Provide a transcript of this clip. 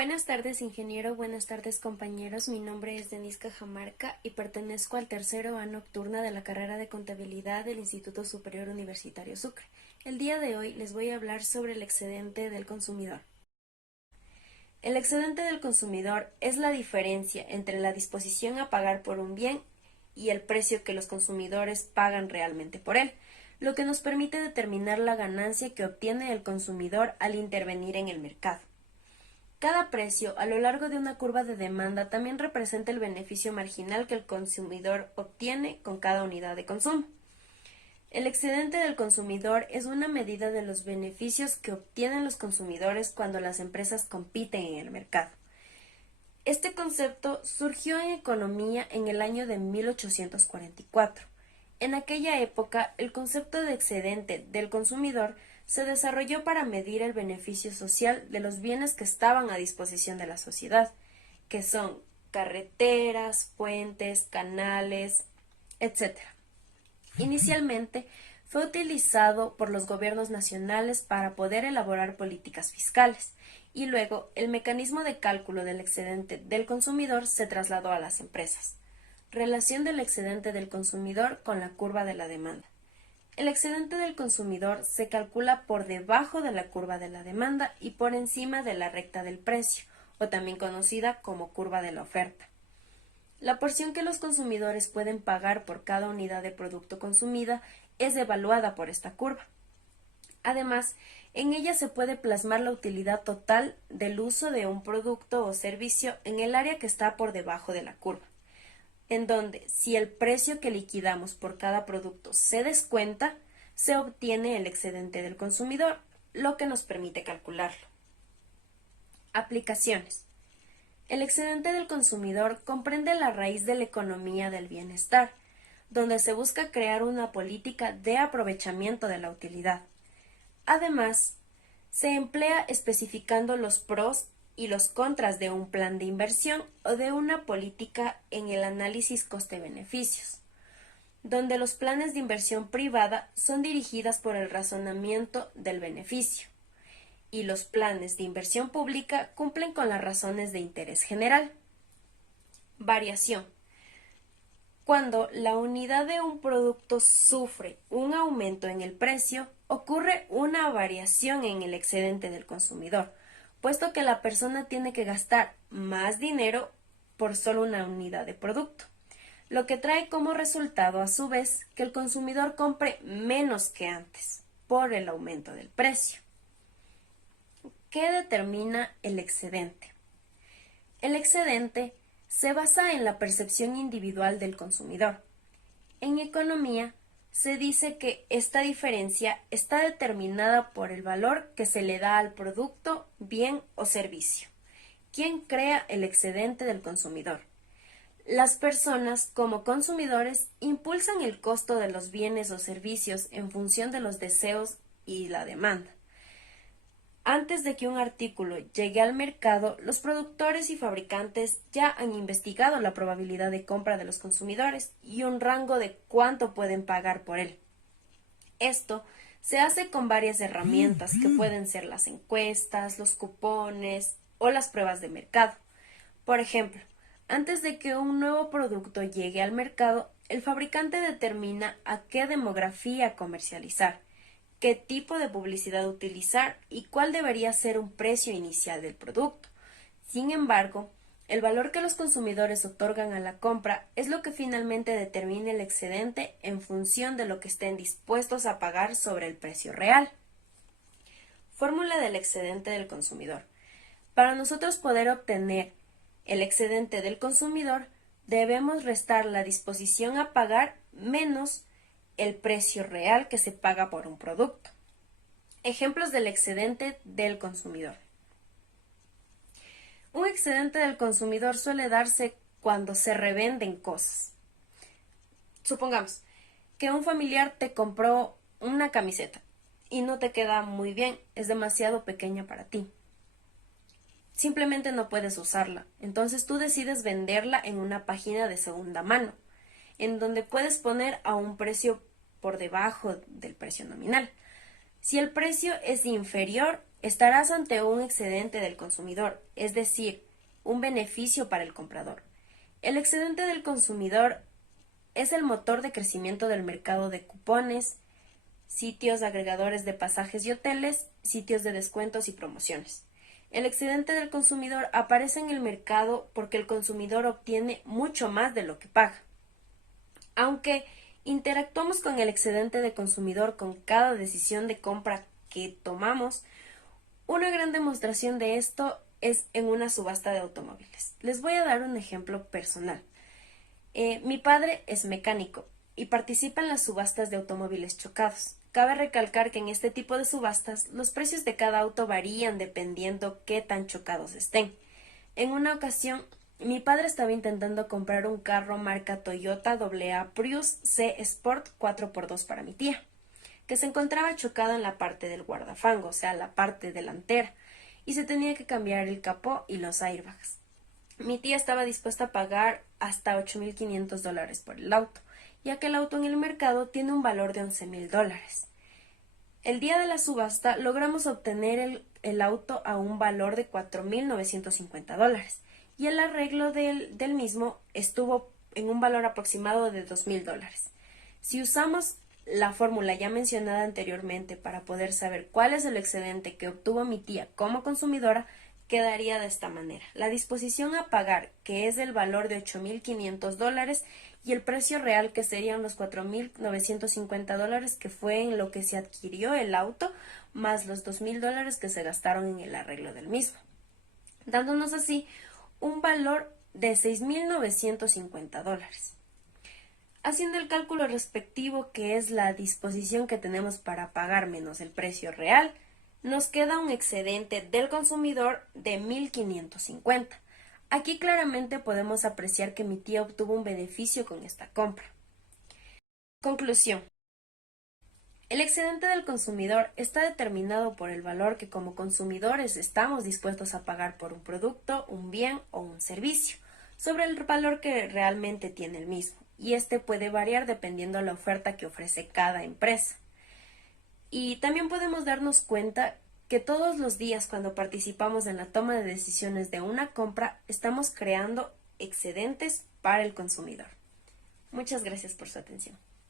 Buenas tardes, ingeniero. Buenas tardes, compañeros. Mi nombre es Denise Cajamarca y pertenezco al tercero A nocturna de la carrera de Contabilidad del Instituto Superior Universitario Sucre. El día de hoy les voy a hablar sobre el excedente del consumidor. El excedente del consumidor es la diferencia entre la disposición a pagar por un bien y el precio que los consumidores pagan realmente por él, lo que nos permite determinar la ganancia que obtiene el consumidor al intervenir en el mercado. Cada precio a lo largo de una curva de demanda también representa el beneficio marginal que el consumidor obtiene con cada unidad de consumo. El excedente del consumidor es una medida de los beneficios que obtienen los consumidores cuando las empresas compiten en el mercado. Este concepto surgió en economía en el año de 1844. En aquella época, el concepto de excedente del consumidor se desarrolló para medir el beneficio social de los bienes que estaban a disposición de la sociedad, que son carreteras, puentes, canales, etc. Inicialmente fue utilizado por los gobiernos nacionales para poder elaborar políticas fiscales, y luego el mecanismo de cálculo del excedente del consumidor se trasladó a las empresas. Relación del excedente del consumidor con la curva de la demanda. El excedente del consumidor se calcula por debajo de la curva de la demanda y por encima de la recta del precio, o también conocida como curva de la oferta. La porción que los consumidores pueden pagar por cada unidad de producto consumida es evaluada por esta curva. Además, en ella se puede plasmar la utilidad total del uso de un producto o servicio en el área que está por debajo de la curva, en donde, si el precio que liquidamos por cada producto se descuenta, se obtiene el excedente del consumidor, lo que nos permite calcularlo. Aplicaciones. El excedente del consumidor comprende la raíz de la economía del bienestar, donde se busca crear una política de aprovechamiento de la utilidad. Además, se emplea especificando los pros y los contras de un plan de inversión o de una política en el análisis coste-beneficios, donde los planes de inversión privada son dirigidas por el razonamiento del beneficio y los planes de inversión pública cumplen con las razones de interés general. Variación. Cuando la unidad de un producto sufre un aumento en el precio, ocurre una variación en el excedente del consumidor, puesto que la persona tiene que gastar más dinero por solo una unidad de producto, lo que trae como resultado, a su vez, que el consumidor compre menos que antes, por el aumento del precio. ¿Qué determina el excedente? El excedente se basa en la percepción individual del consumidor. En economía, se dice que esta diferencia está determinada por el valor que se le da al producto, bien o servicio. ¿Quién crea el excedente del consumidor? Las personas, como consumidores, impulsan el costo de los bienes o servicios en función de los deseos y la demanda. Antes de que un artículo llegue al mercado, los productores y fabricantes ya han investigado la probabilidad de compra de los consumidores y un rango de cuánto pueden pagar por él. Esto se hace con varias herramientas que pueden ser las encuestas, los cupones o las pruebas de mercado. Por ejemplo, antes de que un nuevo producto llegue al mercado, el fabricante determina a qué demografía comercializar, qué tipo de publicidad utilizar y cuál debería ser un precio inicial del producto. Sin embargo, el valor que los consumidores otorgan a la compra es lo que finalmente determina el excedente en función de lo que estén dispuestos a pagar sobre el precio real. Fórmula del excedente del consumidor. Para nosotros poder obtener el excedente del consumidor, debemos restar la disposición a pagar menos el precio real que se paga por un producto. Ejemplos del excedente del consumidor. Un excedente del consumidor suele darse cuando se revenden cosas. Supongamos que un familiar te compró una camiseta y no te queda muy bien, es demasiado pequeña para ti. Simplemente no puedes usarla, entonces tú decides venderla en una página de segunda mano, en donde puedes poner a un precio por debajo del precio nominal. Si el precio es inferior, estarás ante un excedente del consumidor, es decir, un beneficio para el comprador. El excedente del consumidor es el motor de crecimiento del mercado de cupones, sitios agregadores de pasajes y hoteles, sitios de descuentos y promociones. El excedente del consumidor aparece en el mercado porque el consumidor obtiene mucho más de lo que paga. Aunque interactuamos con el excedente de consumidor con cada decisión de compra que tomamos, una gran demostración de esto es en una subasta de automóviles. Les voy a dar un ejemplo personal. Mi padre es mecánico y participa en las subastas de automóviles chocados. Cabe recalcar que en este tipo de subastas los precios de cada auto varían dependiendo qué tan chocados estén. En una ocasión, mi padre estaba intentando comprar un carro marca Toyota AA Prius C Sport 4x2 para mi tía, que se encontraba chocado en la parte del guardafango, o sea, la parte delantera, y se tenía que cambiar el capó y los airbags. Mi tía estaba dispuesta a pagar hasta $8,500 por el auto, ya que el auto en el mercado tiene un valor de $11,000. El día de la subasta logramos obtener el auto a un valor de $4,950 y el arreglo del mismo estuvo en un valor aproximado de $2,000. Si usamos la fórmula ya mencionada anteriormente para poder saber cuál es el excedente que obtuvo mi tía como consumidora, quedaría de esta manera. La disposición a pagar, que es el valor de $8,500, y el precio real, que serían los $4,950, que fue en lo que se adquirió el auto, más los $2,000 que se gastaron en el arreglo del mismo, dándonos así un valor de $6,950. Haciendo el cálculo respectivo, que es la disposición que tenemos para pagar menos el precio real, nos queda un excedente del consumidor de $1,550. Aquí claramente podemos apreciar que mi tía obtuvo un beneficio con esta compra. Conclusión. El excedente del consumidor está determinado por el valor que como consumidores estamos dispuestos a pagar por un producto, un bien o un servicio, sobre el valor que realmente tiene el mismo, y este puede variar dependiendo de la oferta que ofrece cada empresa. Y también podemos darnos cuenta que todos los días cuando participamos en la toma de decisiones de una compra, estamos creando excedentes para el consumidor. Muchas gracias por su atención.